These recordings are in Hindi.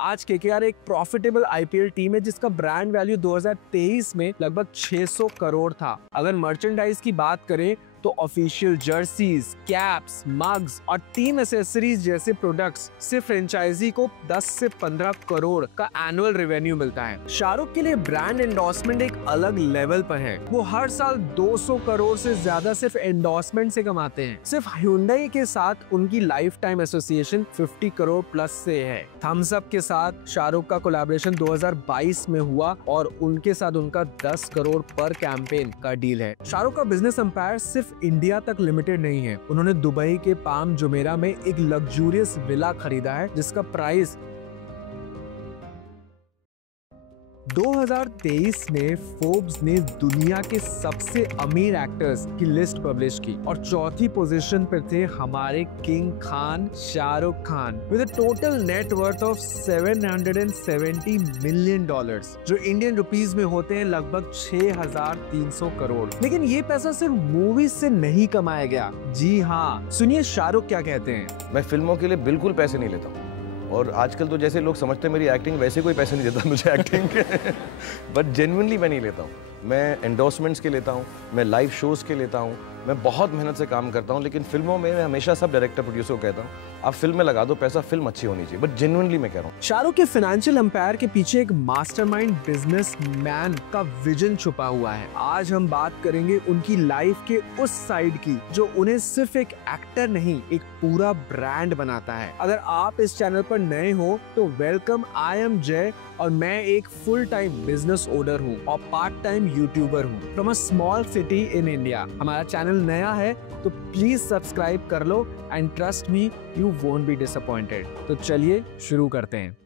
आज केकेआर एक प्रॉफिटेबल आईपीएल टीम है जिसका ब्रांड वैल्यू 2023 में लगभग 600 करोड़ था। अगर मर्चेंडाइज की बात करें तो ऑफिशियल जर्सीज, कैप्स, मग्स और टीम एसेसरीज जैसे प्रोडक्ट्स से फ्रेंचाइजी को 10 से 15 करोड़ का एनुअल रेवेन्यू मिलता है। शाहरुख के लिए ब्रांड एंडोर्समेंट एक अलग लेवल पर है। वो हर साल 200 करोड़ से ज्यादा सिर्फ एंडोर्समेंट से कमाते हैं। सिर्फ Hyundai के साथ उनकी life time association 50 crore plus से है। थम्स अप के साथ शाहरुख का कोलैबोरेशन 2022 में हुआ और उनके साथ उनका 10 करोड़ पर कैंपेन का डील है। शाहरुख का बिजनेस एम्पायर सिर्फ इंडिया तक लिमिटेड नहीं है। उन्होंने दुबई के पाम जुमेरा में एक लग्जूरियस विला खरीदा है जिसका प्राइस 2023 में फोर्ब्स ने दुनिया के सबसे अमीर एक्टर्स की लिस्ट पब्लिश की और चौथी पोजीशन पर थे हमारे king Khan Shahrukh Khan with a total net worth of $770 million, जो इंडियन रुपीस में होते हैं लगभग 6,300 करोड़। लेकिन ये पैसा सिर्फ मूवीज से नहीं कमाया गया। जी हाँ, सुनिए शाहरुख क्या कहते हैं। मैं फिल्मों के लिए बिल्कुल पैसे नहीं लेता हूँ और आजकल तो जैसे लोग समझते हैं मेरी एक्टिंग, वैसे कोई पैसे नहीं देता मुझे एक्टिंग के बट जेन्युइनली मैं नहीं लेता हूँ। मैं एंडोर्समेंट्स के लेता हूँ, मैं लाइव शोज़ के लेता हूँ, मैं बहुत मेहनत से काम करता हूँ। लेकिन फिल्मों में मैं हमेशा सब डायरेक्टर प्रोड्यूसर को कहता हूँ आप फिल्म में लगा दो पैसा, फिल्म अच्छी होनी चाहिए। बट जेन्युइनली मैं कह रहा हूँ। शाहरुख के फाइनेंशियल एम्पायर के पीछे एक मास्टरमाइंड बिजनेसमैन का विजन छुपा हुआ है। आज हम बात करेंगे उनकी लाइफ के उस साइड की जो उन्हें सिर्फ एक एक्टर नहीं, एक पूरा ब्रांड बनाता है। अगर आप इस चैनल पर नए हो तो वेलकम। आई एम जय और मैं एक फुल टाइम बिजनेस ओनर हूँ और पार्ट टाइम यूट्यूबर हूँ from a small city in India. हमारा चैनल नया है तो प्लीज सब्सक्राइब कर लो and trust me, you won't be disappointed. तो चलिए शुरू करते हैं।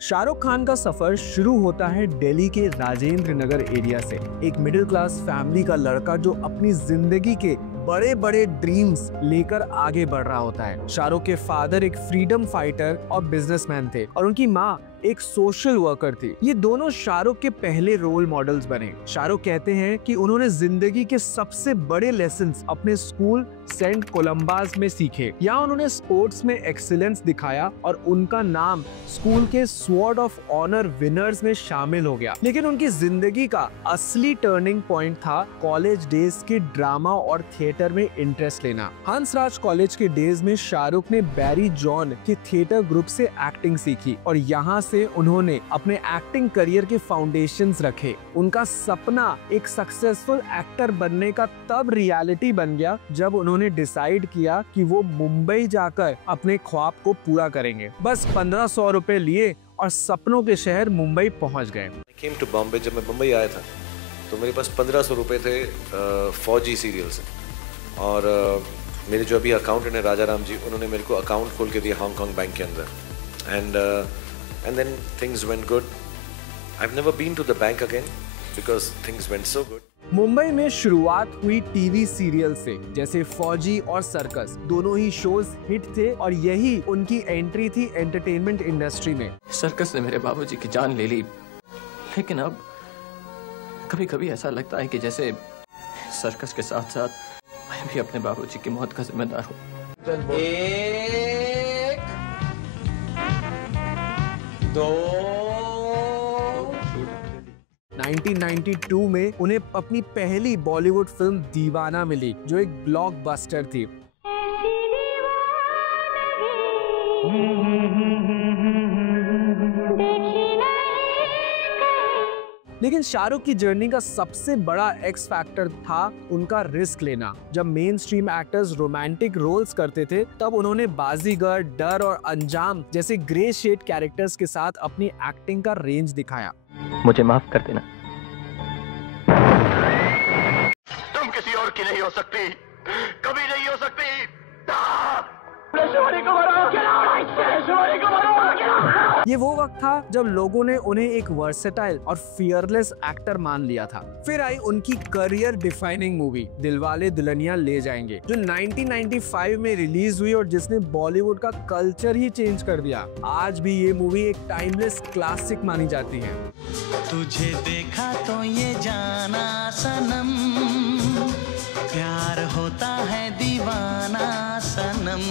शाहरुख खान का सफर शुरू होता है दिल्ली के राजेंद्र नगर एरिया से। एक मिडिल क्लास फैमिली का लड़का जो अपनी जिंदगी के बड़े बड़े ड्रीम्स लेकर आगे बढ़ रहा होता है। शाहरुख के फादर एक फ्रीडम फाइटर और बिजनेसमैन थे और उनकी माँ एक सोशल वर्कर थी। ये दोनों शाहरुख के पहले रोल मॉडल्स बने। शाहरुख कहते हैं कि उन्होंने जिंदगी के सबसे बड़े लेसन्स अपने स्कूल सेंट कोलंबास में सीखे। यहाँ उन्होंने स्पोर्ट्स में एक्सीलेंस दिखाया और उनका नाम स्कूल के स्वॉर्ड ऑफ ऑनर विनर्स में शामिल हो गया। लेकिन उनकी जिंदगी का असली टर्निंग पॉइंट था कॉलेज डेज के ड्रामा और थिएटर में इंटरेस्ट लेना। हंसराज कॉलेज के डेज में शाहरुख ने बैरी जॉन के थिएटर ग्रुप से एक्टिंग सीखी और यहाँ से उन्होंने अपने एक्टिंग करियर के फाउंडेशंस रखे। उनका सपना एक सक्सेसफुल एक्टर बनने का तब रियलिटी बन गया जब उन्होंने डिसाइड किया कि वो मुंबई जाकर अपने ख्वाब को पूरा करेंगे। बस 1500 रुपए लिए और सपनों के शहर मुंबई पहुंच गए। Came to Bombay. जब मैं मुंबई आया था तो मेरे पास 1500 रुपए थे फौजी सीरियल से और मेरे जो अभी अकाउंटेंट है राजा राम जी, उन्होंने मेरे को अकाउंट खोल के दिया हांगकांग बैंक के अंदर and then things went good. I've never been to the bank again because things went so good. Mumbai में शुरुआत हुई टीवी सीरियल से, जैसे फौजी और सर्कस। दोनों ही शोज हिट थे और यही उनकी एंट्री थी एंटरटेनमेंट इंडस्ट्री में। सर्कस ने मेरे बाबूजी की जान ले ली, लेकिन अब कभी कभी ऐसा लगता है कि जैसे सर्कस के साथ साथ मैं भी अपने बाबूजी की मौत का जिम्मेदार हूँ। 1992 में उन्हें अपनी पहली बॉलीवुड फिल्म दीवाना मिली जो एक ब्लॉकबस्टर थी। लेकिन शाहरुख की जर्नी का सबसे बड़ा एक्स फैक्टर था उनका रिस्क लेना। जब mainstream actors romantic roles करते थे तब उन्होंने बाजीगर, डर और अंजाम जैसे ग्रे शेड कैरेक्टर्स के साथ अपनी एक्टिंग का रेंज दिखाया। मुझे माफ कर देना। तुम किसी और की नहीं हो सकती, कभी नहीं हो सकती। ये वो वक्त था जब लोगों ने उन्हें एक वर्सेटाइल और फियरलेस एक्टर मान लिया था। फिर आई उनकी career defining movie Dilwale Dulhania ले जाएंगे, जो 1995 में रिलीज हुई और जिसने बॉलीवुड का कल्चर ही चेंज कर दिया। आज भी ये मूवी एक टाइमलेस क्लासिक मानी जाती है। तुझे देखा तो ये जाना सनम, प्यार होता है दीवाना सनम।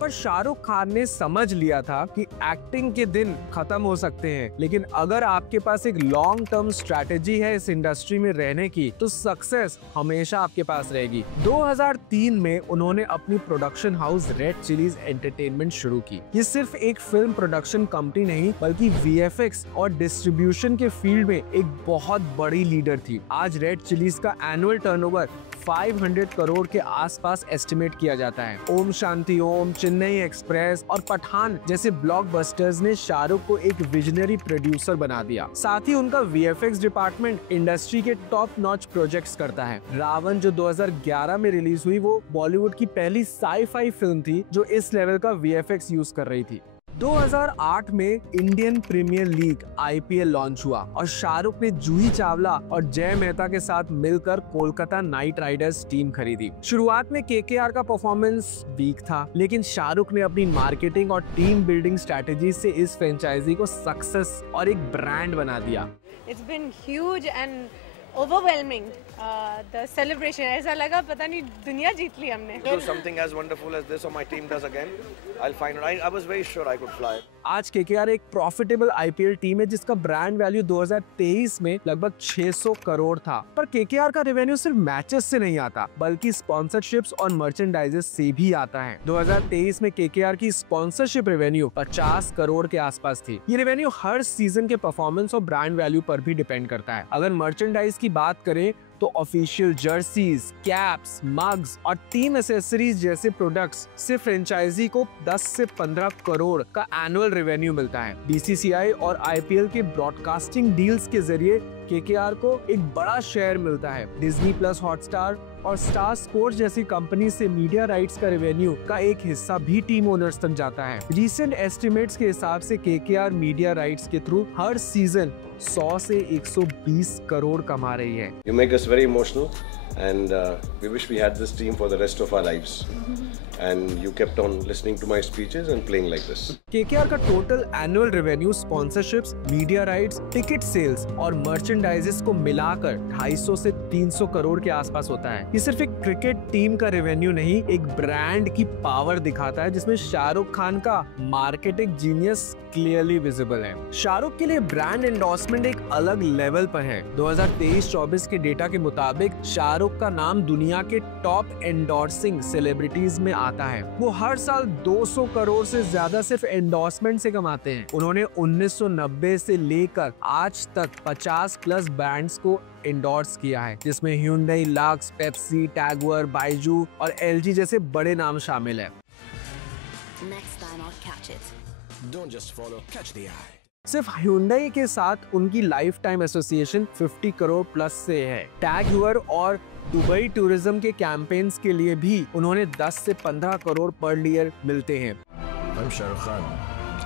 पर शाहरुख खान ने समझ लिया था कि एक्टिंग के दिन खत्म हो सकते हैं, लेकिन अगर आपके पास एक लॉन्ग टर्म स्ट्रैटेजी है इस इंडस्ट्री में रहने की, तो सक्सेस हमेशा आपके पास रहेगी। 2003 में उन्होंने अपनी production house red chillies entertainment शुरू की। ये सिर्फ एक फिल्म प्रोडक्शन कंपनी नहीं, बल्कि VFX और डिस्ट्रीब्यूशन के फील्ड में एक बहुत बड़ी लीडर थी। आज रेड चिलीज का एनुअल टर्नओवर 500 करोड़ के आसपास एस्टिमेट किया जाता है। ओम शांति ओम, चेन्नई एक्सप्रेस और पठान जैसे ब्लॉकबस्टर्स ने शाहरुख को एक विजनरी प्रोड्यूसर बना दिया। साथ ही उनका VFX डिपार्टमेंट इंडस्ट्री के टॉप नॉच प्रोजेक्ट्स करता है। रावण जो 2011 में रिलीज हुई, वो बॉलीवुड की पहली साई-फाई फिल्म थी जो इस लेवल का VFX यूज कर रही थी। 2008 में Indian premier league IPL launch हुआ और शाहरुख ने जूही चावला और जय मेहता के साथ मिलकर कोलकाता नाइट राइडर्स टीम खरीदी। शुरुआत में KKR का परफॉर्मेंस वीक था, लेकिन शाहरुख ने अपनी मार्केटिंग और टीम बिल्डिंग स्ट्रैटेजी से इस फ्रेंचाइजी को सक्सेस और एक ब्रांड बना दिया। It's been huge and overwhelming. The celebration, ऐसा लगा पता नहीं दुनिया जीत ली हमने। Do something as wonderful as this or my team does again, I'll find it. I was very sure I could fly. आज KKR एक प्रॉफिटेबल IPL टीम है जिसका ब्रांड वैल्यू 2023 में लगभग 600 करोड़ था। पर KKR का रेवेन्यू सिर्फ मैचेस से नहीं आता, बल्कि स्पॉन्सरशिप्स और मर्चेंडाइजेस से भी आता है। 2023 में KKR की स्पॉन्सरशिप रेवेन्यू 50 करोड़ के आसपास थी। ये रेवेन्यू हर सीजन के परफॉर्मेंस और ब्रांड वैल्यू पर भी डिपेंड करता है। अगर मर्चेंडाइज की बात करें तो ऑफिशियल जर्सीज, कैप्स, मग्स और टीम एसेसरीज जैसे प्रोडक्ट्स से फ्रेंचाइजी को 10 से 15 करोड़ का एनुअल रेवेन्यू मिलता है। BCCI और IPL के ब्रॉडकास्टिंग डील्स के जरिए KKR को एक बड़ा शेयर मिलता है। डिज्नी प्लस, हॉटस्टार और स्टार स्पोर्ट्स जैसी कंपनी से मीडिया राइट्स का रेवेन्यू का एक हिस्सा भी टीम ओनर्स तक जाता है। रिसेंट एस्टिमेट्स के हिसाब से KKR मीडिया राइट्स के थ्रू हर सीजन 100 से 120 करोड़ कमा रही है। You make us very emotional and we wish we had this team for the rest of our lives. And you kept on listening to my speeches and playing like this. KKR का total annual revenue sponsorships, media rights, ticket sales और मर्चेंडाइजेस को मिलाकर 250 से 300 करोड़ के आसपास होता है। ये सिर्फ एक क्रिकेट टीम का रेवेन्यू नहीं, एक ब्रांड की पावर दिखाता है जिसमें शाहरुख खान का मार्केटिंग जीनियस क्लियरली विजिबल है। शाहरुख के लिए ब्रांड एंडोर्समेंट एक अलग लेवल पर है। 2023-24 के डेटा के मुताबिक शाहरुख का नाम दुनिया के टॉप एंडोर्सिंग सेलिब्रिटीज में आता है। वो हर साल 200 करोड़ से ज्यादा सिर्फ एंडोर्समेंट से कमाते हैं। उन्होंने 1990 से लेकर आज तक 50 प्लस ब्रांड्स को एंडोर्स किया है, जिसमें Hyundai, Lux, Pepsi, Jaguar, Baidu और LG जैसे बड़े नाम शामिल है। Next time I'll catch it. Don't just follow, catch the eye. सिर्फ Hyundai के साथ उनकी life time association 50 crore plus से है। Jaguar और दुबई टूरिज्म के कैंपेन्स के लिए भी उन्होंने 10 से 15 करोड़ पर ईयर मिलते हैं। I'm Shah Rukh Khan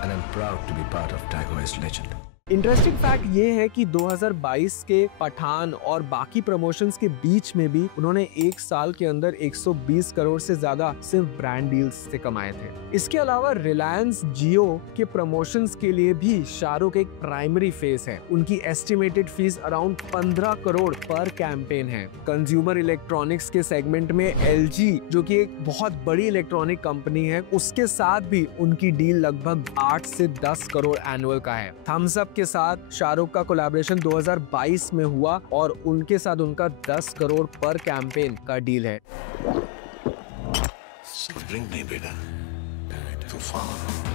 and I'm proud to be part of Jaguar's legend. Interesting fact ये है कि 2022 के पठान और बाकी प्रमोशंस के बीच में भी उन्होंने एक साल के अंदर 120 करोड़ से ज्यादा सिर्फ ब्रांड डील्स से कमाए थे। इसके अलावा रिलायंस जियो के प्रमोशंस के लिए भी शाहरुख एक प्राइमरी फेस है। उनकी एस्टिमेटेड फीस अराउंड 15 करोड़ पर कैंपेन है। कंज्यूमर इलेक्ट्रॉनिक्स के सेगमेंट में LG, जो कि एक बहुत बड़ी इलेक्ट्रॉनिक कंपनी है, उसके साथ भी उनकी डील लगभग 8 से 10 करोड़ एनुअल का है। थम्स अप के साथ शाहरुख का कोलैबोरेशन 2022 में हुआ और उनके साथ उनका 10 करोड़ पर कैंपेन का डील है। Drink नहीं बेटा, तूफान।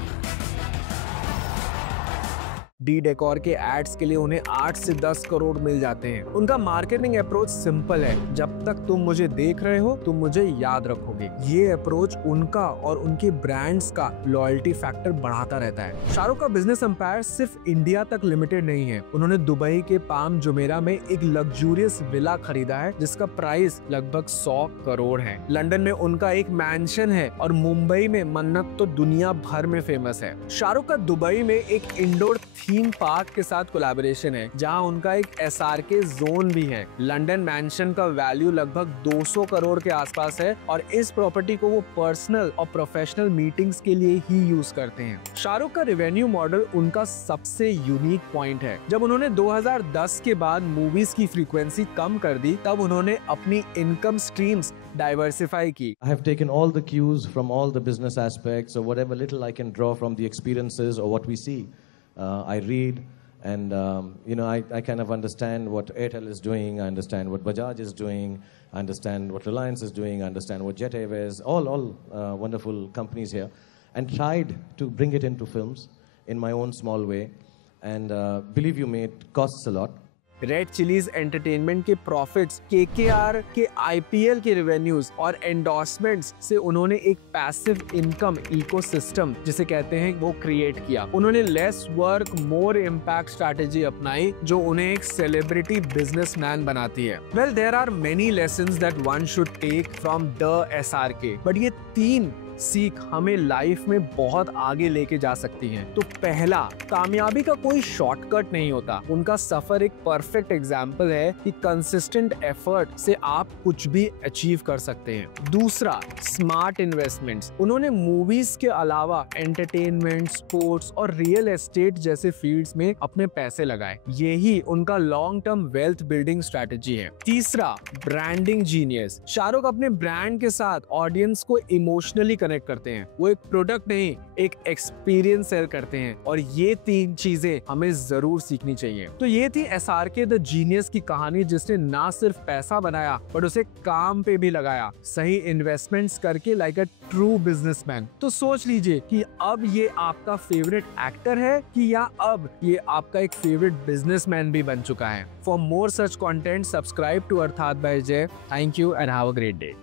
डी डेकोर के एड्स के लिए उन्हें 8 से 10 करोड़ मिल जाते हैं। उनका मार्केटिंग अप्रोच सिंपल है, जब तक तुम मुझे देख रहे हो तुम मुझे याद रखोगे। ये अप्रोच उनका और उनके ब्रांड्स का लॉयल्टी फैक्टर बढ़ाता रहता है। शाहरुख का बिजनेस एम्पायर सिर्फ इंडिया तक लिमिटेड नहीं है। उन्होंने दुबई के पाम जुमेरा में एक लग्जूरियस विला खरीदा है जिसका प्राइस लगभग 100 करोड़ है। लंदन में उनका एक मैंशन है और मुंबई में मन्नत तो दुनिया भर में फेमस है। शाहरुख का दुबई में एक इंडोर थीम पार्क के साथ कोलैबोरेशन है जहां उनका एक SRK जोन भी है। लंदन मैंशन का वैल्यू लगभग 200 करोड़ के आसपास है और इस प्रॉपर्टी को वो पर्सनल और प्रोफेशनल मीटिंग्स के लिए ही यूज करते हैं। शाहरुख का रेवेन्यू मॉडल उनका सबसे यूनिक पॉइंट है। जब उन्होंने 2010 के बाद मूवीज की फ्रीक्वेंसी कम कर दी, तब उन्होंने अपनी इनकम स्ट्रीम्स डाइवर्सिफाई की। I have taken all the cues from all the business aspects, or whatever little I can draw from the experiences or what we see. I read, and I kind of understand what Airtel is doing. I understand what Bajaj is doing. I understand what Reliance is doing. I understand what Jet Airways, all wonderful companies here, and tried to bring it into films in my own small way. And believe you me, it costs a lot. Red chillies entertainment के प्रॉफिट्स, केकेआर के आईपीएल के रेवेन्यूज और एंडोर्समेंट्स से उन्होंने एक पैसिव इनकम इकोसिस्टम जिसे कहते हैं वो क्रिएट किया। उन्होंने less work more impact strategy अपनाई जो उन्हें एक सेलिब्रिटी बिजनेसमैन बनाती है। Well, there are many lessons that one should take from the SRK, but ये 3 सीख हमें लाइफ में बहुत आगे लेके जा सकती हैं। तो पहला, कामयाबी का कोई शॉर्टकट नहीं होता। उनका सफर एक परफेक्ट एग्जाम्पल है कि कंसिस्टेंट एफर्ट से आप कुछ भी अचीव कर सकते हैं। दूसरा, स्मार्ट इन्वेस्टमेंट्स। उन्होंने मूवीज के अलावा एंटरटेनमेंट, स्पोर्ट्स और रियल एस्टेट जैसे फील्ड्स में अपने पैसे लगाए। यही उनका long term wealth building strategy है। तीसरा, ब्रांडिंग जीनियस। शाहरुख अपने ब्रांड के साथ ऑडियंस को इमोशनली कनेक्ट करते हैं। वो एक प्रोडक्ट नहीं, एक एक्सपीरियंस सेल करते हैं, और ये 3 चीजें हमें जरूर सीखनी चाहिए। तो ये थी एसआरके द जीनियस की कहानी, जिसने ना सिर्फ पैसा बनाया बट उसे काम पे भी लगाया, सही इन्वेस्टमेंट्स करके, लाइक अ ट्रू बिजनेसमैन। तो सोच लीजिए कि अब ये आपका फेवरेट एक्टर है कि या अब ये आपका एक फेवरेट बिजनेसमैन भी बन चुका है। For more such content, subscribe to Arthat by Jay. Thank you and have a great day.